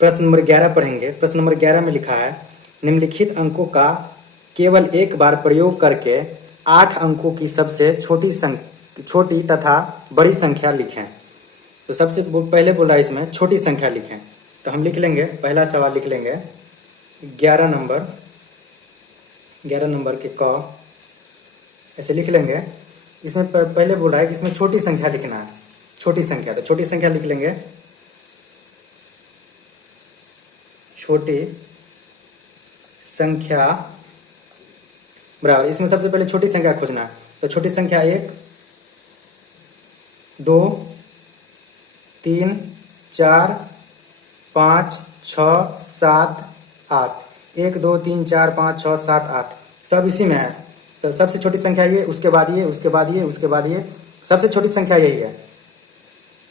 प्रश्न नंबर 11 पढ़ेंगे। प्रश्न नंबर 11 में लिखा है निम्नलिखित अंकों का केवल एक बार प्रयोग करके 8 अंकों की सबसे छोटी तथा बड़ी संख्या लिखें। तो सबसे पहले बोल रहा है इसमें छोटी संख्या लिखें। तो हम लिख लेंगे, पहला सवाल लिख लेंगे 11 नंबर के क ऐसे लिख लेंगे। इसमें पहले बोल रहा है कि इसमें छोटी संख्या लिखना है, छोटी संख्या। तो छोटी संख्या लिख लेंगे, छोटी संख्या बराबर, इसमें सबसे पहले छोटी संख्या खोजना है। तो छोटी संख्या 1 2 3 4 5 6 7 8, 1 2 3 4 5 6 7 8 सब इसी में है। तो सबसे छोटी संख्या ये, उसके बाद ये, उसके बाद ये, उसके बाद ये, सबसे छोटी संख्या यही है।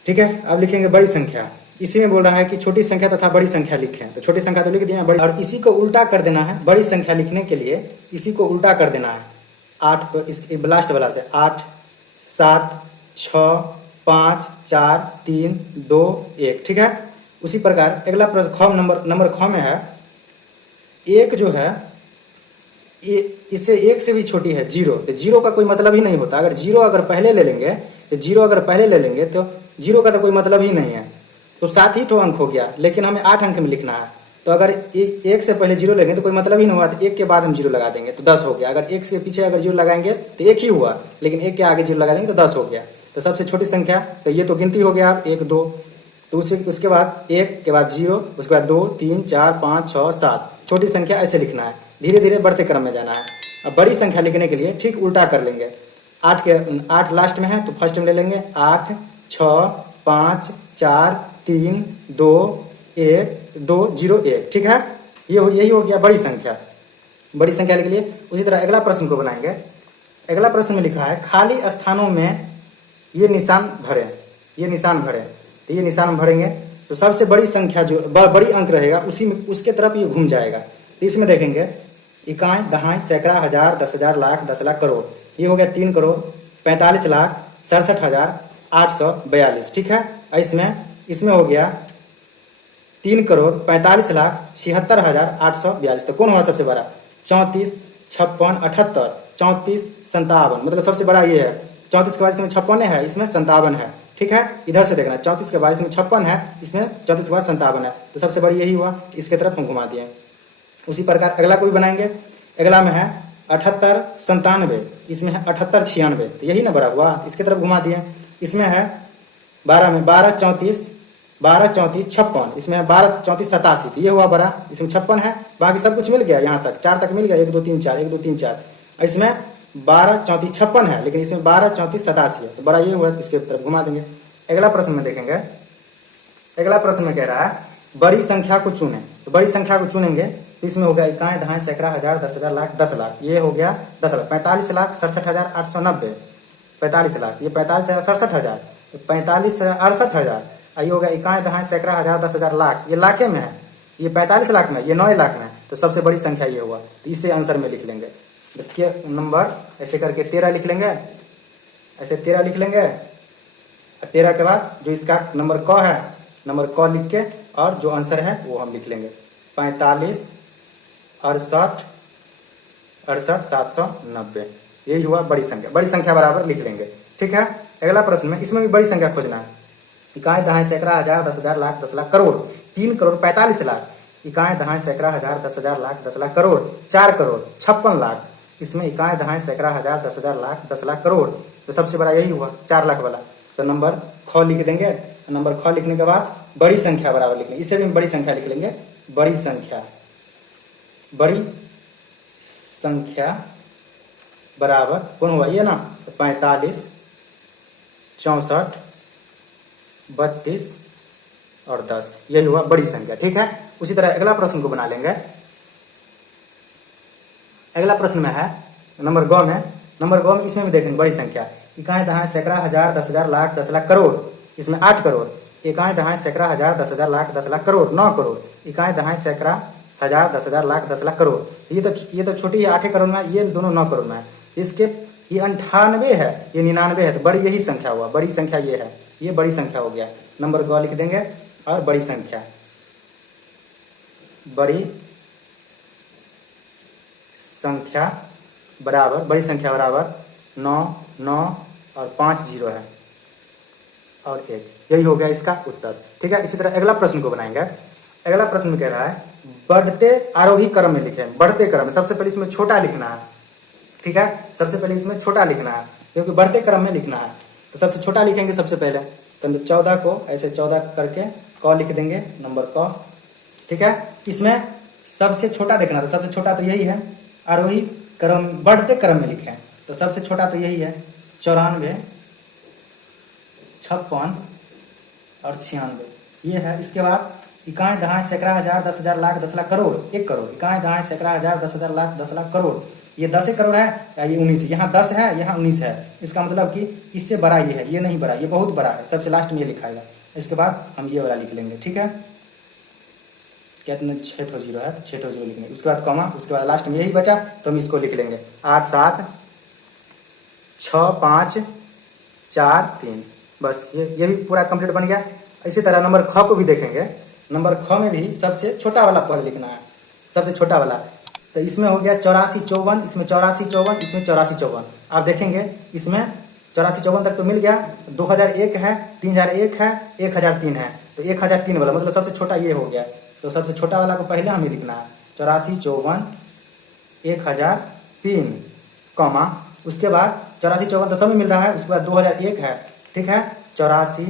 ठीक है, अब लिखेंगे बड़ी संख्या। इसी में बोल रहा है कि छोटी संख्या तथा बड़ी संख्या लिखें। तो छोटी संख्या तो लिख दिया, बड़ी, और इसी को उल्टा कर देना है। बड़ी संख्या लिखने के लिए इसी को उल्टा कर देना है। 8 इस लास्ट वाला से 8 7 6 5 4 3 2 1। ठीक है, उसी प्रकार अगला प्रश्न नंबर ख में है, एक जो है इससे एक से भी छोटी है 0। तो 0 का कोई मतलब ही नहीं होता। अगर 0 अगर पहले ले लेंगे तो 0 का तो कोई मतलब ही नहीं है। तो 7 ही अंक हो गया, लेकिन हमें 8 अंक में लिखना है। तो अगर 1 से पहले 0 लेंगे तो कोई मतलब ही नहीं हुआ। तो 1 के बाद हम 0 लगा देंगे तो 10 हो गया। अगर 1 के पीछे अगर 0 लगाएंगे तो 1 ही हुआ, लेकिन 1 के आगे 0 लगा देंगे तो 10 हो गया। तो सबसे छोटी संख्या, तो ये तो गिनती हो गया 1 2। तो उसके बाद 1 के बाद 0, उसके बाद 2 3 4 5 6 7। छोटी संख्या ऐसे लिखना है, धीरे धीरे बढ़ते क्रम में जाना है। अब बड़ी संख्या लिखने के लिए ठीक उल्टा कर लेंगे। 8 लास्ट में है तो फर्स्ट में ले लेंगे 8 6 5 4 3 2 1 2 0 1। ठीक है, यही हो गया बड़ी संख्या। बड़ी संख्या लिख लिए। उसी तरह अगला प्रश्न को बनाएंगे। अगला प्रश्न में लिखा है खाली स्थानों में ये निशान भरें। तो ये निशान भरेंगे तो सबसे बड़ी संख्या जो बड़ी अंक रहेगा उसी में उसके तरफ ये घूम जाएगा। तो इसमें देखेंगे इकाई, दहाई, सैकड़ा, हजार, 10,000, लाख, 10 लाख, करोड़। ये हो गया 3 करोड़ 45 लाख 67,842। ठीक है, इसमें हो गया 3 करोड़ 45 लाख 76,842। तो कौन हुआ सबसे बड़ा? 34 56 78 34 57, मतलब सबसे बड़ा ये है। 34 के बाद इसमें 56 है, इसमें 57 है। ठीक है, इधर से देखना, 34 के बाद इसमें 56 है, इसमें 34 के बाद 57 है। तो सबसे बड़ी यही हुआ, इसके तरफ हम घुमा दिए। उसी प्रकार अगला कोई बनाएंगे। अगला में है 78 97, इसमें है 78 96। तो यही ना बड़ा हुआ, इसके तरफ घुमा दिए। इसमें है 12 में 12 34 56, इसमें है 12 34 87। तो ये हुआ बड़ा, इसमें 56 है, बाकी सब कुछ मिल गया, यहाँ तक 4 तक मिल गया, 1 2 3 4 1 2 3 4। इसमें 12 34 56 है, लेकिन इसमें 12 34 87 है। तो बड़ा ये हुआ, इसके तरफ घुमा देंगे। अगला प्रश्न में देखेंगे। अगला प्रश्न में कह रहा है बड़ी संख्या को चुनें। तो बड़ी संख्या को चुनेंगे तो इसमें हो गया इकाई, दहाई, सैकड़ा, हजार, 10,000, लाख, 10 लाख। ये हो गया 10 लाख 45 लाख 67,890। 45 लाख, ये 45,67,000, 45,68,000। ये हो गया इकाई, दहाई, सैकड़ा, हजार, 10,000, लाख। ये लाखे में है, ये 45 लाख में, ये 9 लाख में। तो सबसे बड़ी संख्या ये हुआ, तो इससे आंसर में लिख लेंगे। देखिए नंबर ऐसे करके 13 लिख लेंगे, ऐसे 13 लिख लेंगे। 13 के बाद जो इसका नंबर क है, नंबर क लिख के और जो आंसर है वो हम लिख लेंगे 45 68 790। यही हुआ बड़ी संख्या। बड़ी संख्या बराबर लिख लेंगे। ठीक है, अगला प्रश्न में इसमें भी बड़ी संख्या खोजना है। इकाई, दहाई, सैकड़ा, हजार, 10,000, लाख, 10 लाख, करोड़। 3 करोड़ 45 लाख, इकाई, दहाई, सैकड़ा, हजार, 10,000, लाख, 10 लाख, करोड़। 4 करोड़ 56 लाख, इसमें इकाई, दहाई, सैकड़ा, हजार, 10,000, लाख, 10 लाख, करोड़। तो सबसे बड़ा यही हुआ 4 लाख वाला। तो नंबर ख लिख देंगे। नंबर ख लिखने के बाद बड़ी संख्या बराबर लिख लेंगे। इसे भी बड़ी संख्या लिख लेंगे। बड़ी संख्या बराबर कौन हुआ, ये ना, तो 45 64 32 और 10। यही हुआ बड़ी संख्या। ठीक है, उसी तरह अगला प्रश्न को बना लेंगे। अगला प्रश्न में है नंबर ग में। नंबर ग में इसमें भी देखेंगे बड़ी संख्या। इकाई, दहाई, सैकड़ा, हजार, 10,000, लाख, 10 लाख, करोड़। इसमें 8 करोड़, इकाई, दहाई, सैकड़ा, हजार, 10,000, लाख, 10 लाख, करोड़। 9 करोड़, इकाई, दहाई, सैकड़ा, हजार, 10,000, लाख, 10 लाख, करोड़। ये तो छोटी है, 8 करोड़ में, ये दोनों 9 करोड़ में है। इसके ये 98 है, ये 99 है। तो बड़ी यही संख्या हुआ, बड़ी संख्या ये है, ये बड़ी संख्या हो गया। नंबर ग लिख देंगे और बड़ी संख्या बड़ी संख्या बराबर 9 9 और 5 जीरो है और 1। यही हो गया इसका उत्तर। ठीक है, इसी तरह अगला प्रश्न को बनाएंगे। अगला प्रश्न में कह रहा है बढ़ते आरोही क्रम में लिखें। बढ़ते क्रम में सबसे पहले इसमें छोटा लिखना है। ठीक है, सबसे पहले इसमें छोटा लिखना है क्योंकि बढ़ते क्रम में लिखना है। तो सबसे छोटा लिखेंगे सबसे पहले, तो 14 को ऐसे 14 करके क लिख देंगे, नंबर क। ठीक है, इसमें सबसे छोटा देखना, तो सबसे छोटा तो यही है। आरोही क्रम बढ़ते क्रम में लिखें तो सबसे छोटा तो यही है 94, 56 और 96, ये है। इसके बाद इकाई दहाई सैकड़ा हजार 10,000 लाख 10 लाख करोड़ 1 करोड़। इकाई दहाई सैकड़ा हजार 10,000 लाख 10 लाख करोड़, ये 10 करोड़ है या ये 19? यहाँ 10 है, यहाँ 19 है। इसका मतलब कि इससे बड़ा ये है, ये नहीं बड़ा, ये बहुत बड़ा है। सबसे लास्ट में ये लिखाएगा। इसके बाद हम ये वाला लिख लेंगे। ठीक है, कितने 6 ठो जीरो है, 6 ठो जीरो लिखने, उसके बाद कॉमा, उसके बाद लास्ट में यही बचा तो हम इसको लिख लेंगे 8 7 6 5 4 3। बस ये भी पूरा कंप्लीट बन गया। इसी तरह नंबर ख को भी देखेंगे। नंबर ख में भी सबसे छोटा वाला पढ़ लिखना है, सबसे छोटा वाला। तो इसमें हो गया 84 54, इसमें 84 54, इसमें 84 54। आप देखेंगे इसमें 84 54 तक तो मिल गया। 2001 है, 3001 है, 1003 है, तो 1003 वाला मतलब सबसे छोटा ये हो गया। तो सबसे छोटा वाला को पहले हमें लिखना है 84 54 1003, कॉमा, उसके बाद 84 54 तो सब में मिल रहा है। उसके बाद 2001 है। ठीक है, 84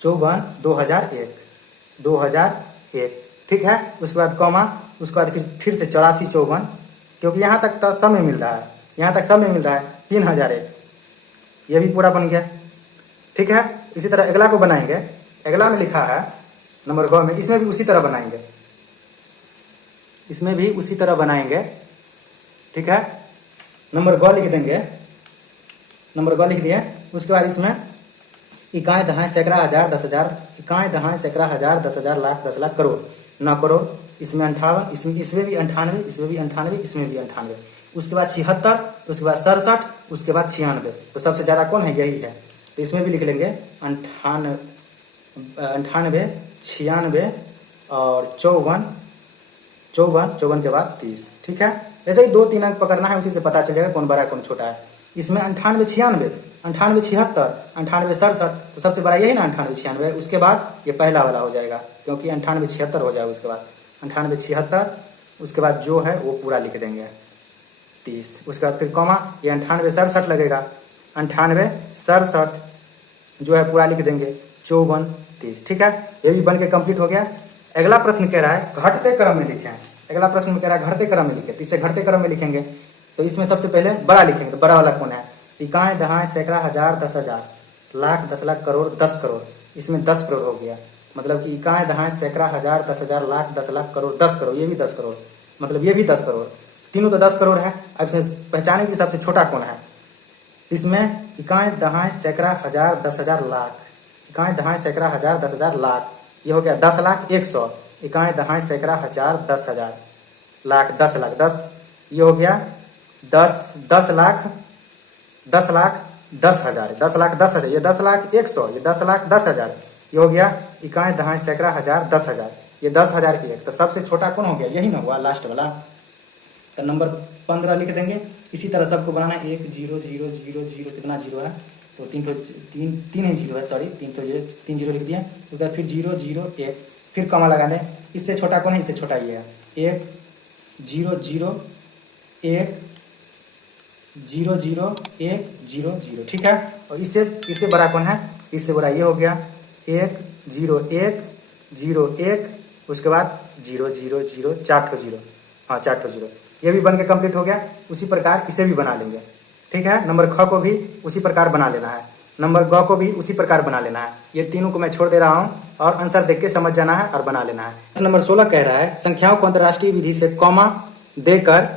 54 2001। ठीक है, उसके बाद कॉमा, उसके बाद फिर से 84 54, क्योंकि यहाँ तक तो सब में मिल रहा है, यहाँ तक सब में मिल रहा है 3001। ये भी पूरा बन गया। ठीक है, इसी तरह अगला को बनाएंगे। अगला में लिखा है नंबर ग में, इसमें भी उसी तरह बनाएंगे, इसमें भी उसी तरह बनाएंगे। ठीक है, नंबर ग लिख देंगे, नंबर ग लिख दिए। उसके बाद इसमें इकाई दहाई सैकड़ा हजार 10,000, इकाई दहाई सैकड़ा हजार 10,000 लाख 10 लाख करोड़ 9 करोड़, इसमें 58, इसमें भी 98, इसमें भी 98, इसमें भी 98। उसके बाद 76, उसके बाद 67, उसके बाद 96। तो सबसे ज्यादा कौन है? यही है। तो इसमें भी लिख लेंगे 98 96 और 54 के बाद 30। ठीक है, ऐसे ही 2-3 अंक पकड़ना है, उसी से पता चल जाएगा कौन बड़ा कौन छोटा है। इसमें 98 96, 98 76, 98 67, तो सबसे बड़ा यही ना 98 96। उसके बाद ये पहला वाला हो जाएगा, क्योंकि 98 76 हो जाएगा। उसके बाद 98 76, उसके बाद जो है वो पूरा लिख देंगे 30। उसके बाद फिर कॉमा, ये 98 67 लगेगा, 98 67 जो है पूरा लिख देंगे 54 30। ठीक है, ये भी बन के कंप्लीट हो गया। अगला प्रश्न कह रहा है घटते क्रम में लिखें। अगला प्रश्न में कह रहा है घटते क्रम में लिखें, तो इसे घटते क्रम में लिखेंगे। तो इसमें सबसे पहले बड़ा लिखेंगे, तो बड़ा वाला कौन है? इकाई दहाई सैकड़ा हजार 10,000 लाख 10 लाख करोड़ 10 करोड़, इसमें 10 करोड़ हो गया। मतलब कि इकाई दहाई सैकड़ा हजार 10,000 लाख 10 लाख करोड़ 10 करोड़, ये भी 10 करोड़, मतलब ये भी 10 करोड़, तीनों तो 10 करोड़ है। अब इसमें पहचाने की सबसे छोटा कौन है? इसमें इकाई दहाई सैकड़ा हजार 10,000 लाख, इकाई दहाई सैकड़ा हजार 10,000 लाख, ये हो गया 10 लाख 100। इकाई दहाई सैकड़ा हजार 10,000 लाख 10 लाख 10, ये हो गया 10 लाख 10 लाख 10,000, 10 लाख 10,000, ये 10 लाख 100, ये 10 लाख 10,000, ये हो गया इकाई दहाई सैकड़ा हजार 10,000, ये 10,001। तो सबसे छोटा कौन हो गया? यही ना हुआ लास्ट वाला। तो नंबर 15 लिख देंगे। इसी तरह सबको बनाना 1 0 0 0 0, कितना जीरो है? तो तीन ही जीरो है, सॉरी 3 जीरो लिख दिए। उसके बाद फिर 0 0 1, फिर कॉमा लगा दें। इससे छोटा कौन है? इससे छोटा ये है 1 0 0 1 0 0 1 0 0। ठीक है, और इससे बड़ा कौन है? इससे बड़ा ये हो गया 1 0 1 0 1, उसके बाद 0 0 0 4 ठो जीरो, हाँ 4 ठो जीरो। ये भी बन के कंप्लीट हो गया। उसी प्रकार इसे भी बना लेंगे। ठीक है, नंबर ख को भी उसी प्रकार बना लेना है, नंबर ग को भी उसी प्रकार बना लेना है। ये तीनों को मैं छोड़ दे रहा हूँ और आंसर देख के समझ जाना है और बना लेना है। नंबर 16 कह रहा है संख्याओं को अंतर्राष्ट्रीय विधि से कॉमा देकर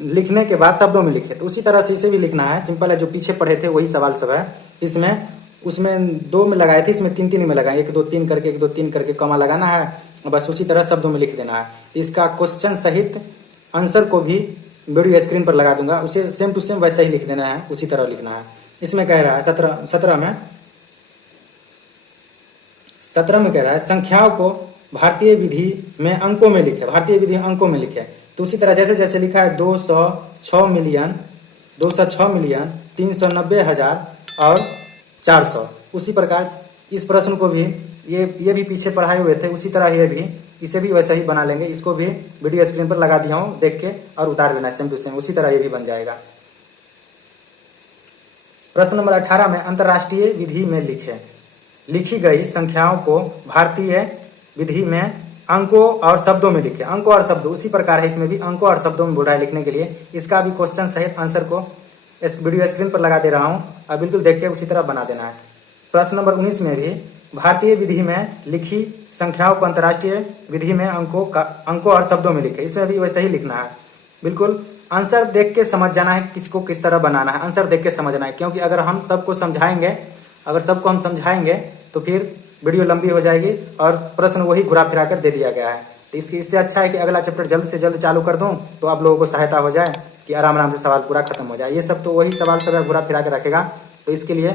लिखने के बाद शब्दों में लिखे। तो उसी तरह से इसे भी लिखना है, सिंपल है। जो पीछे पढ़े थे वही सवाल सब है। इसमें उसमें 2 में लगाए थे, इसमें 3 3 में लगाए, 1 2 3 करके 1 2 3 करके कॉमा लगाना है, बस उसी तरह शब्दों में लिख देना है। इसका क्वेश्चन सहित आंसर को भी वीडियो स्क्रीन पर लगा दूंगा, उसे सेम टू सेम वैसे ही लिख देना है, उसी तरह लिखना है। इसमें कह रहा है 17 में 17 में कह रहा है संख्याओं को भारतीय विधि में अंकों में लिखे, भारतीय विधि में अंकों में लिखे। तो उसी तरह जैसे जैसे लिखा है 206 मिलियन 390,000 और 400, उसी प्रकार इस प्रश्न को भी ये भी पीछे पढ़ाए हुए थे, उसी तरह ये भी इसे भी वैसा ही बना लेंगे। इसको भी वीडियो स्क्रीन पर लगा दिया हूँ, देख के और उतार लेना सेम टू सेम, उसी तरह ये भी बन जाएगा। प्रश्न नंबर 18 में अंतर्राष्ट्रीय विधि में लिखी गई संख्याओं को भारतीय विधि में अंकों और शब्दों में लिखे। अंकों और शब्दों उसी प्रकार है, इसमें भी अंकों और शब्दों में बोल रहा है लिखने के लिए। इसका भी क्वेश्चन सहित आंसर को इस वीडियो स्क्रीन पर लगा दे रहा हूँ, अब बिल्कुल देख के उसी तरह बना देना है। प्रश्न नंबर 19 में भी भारतीय विधि में लिखी संख्याओं को अंतर्राष्ट्रीय विधि में अंकों और शब्दों में लिखे, इसमें भी वैसे ही लिखना है। बिल्कुल आंसर देख के समझ जाना है किसको किस तरह बनाना है, आंसर देख के समझना है, क्योंकि अगर हम सबको हम समझाएंगे तो फिर वीडियो लंबी हो जाएगी और प्रश्न वही घुरा फिरा कर दे दिया गया है। तो इससे अच्छा है कि अगला चैप्टर जल्द से जल्द चालू कर दूं, तो आप लोगों को सहायता हो जाए कि आराम आराम से सवाल पूरा खत्म हो जाए। ये सब तो वही सवाल सब घुरा फिरा के रखेगा, तो इसके लिए